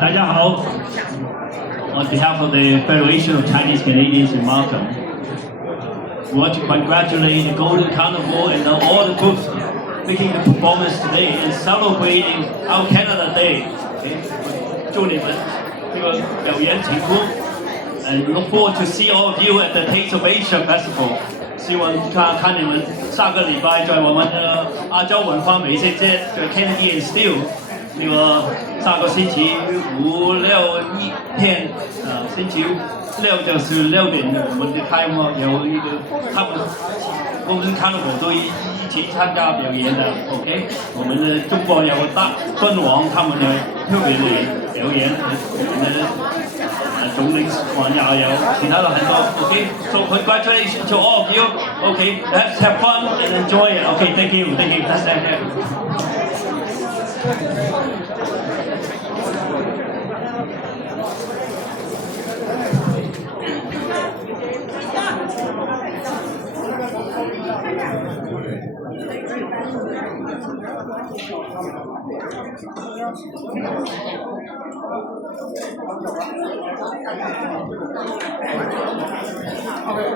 大家好。On behalf of the Federation of Chinese Canadians in Markham, we want to congratulate the Golden Carnival and all the groups making the performance today and celebrating our Canada Day. 祝你们这个表演成功。And we look forward to see all of you at the Taste of Asia Festival. 希望看你们下个礼拜在我们的亞洲文化美食節嘅 Candy and Steel 呢個下個星期五六一天，星期六就是6點我們的開幕，有一個他們公司看我都一起參加表演的 ，OK， 我們的中國有大敦煌他們有特別的表演，我們的。總領還有其他的很多 ，OK。So congratulations to all of you. OK, let's have fun and enjoy it. OK, thank you, thank you. That's it. 好。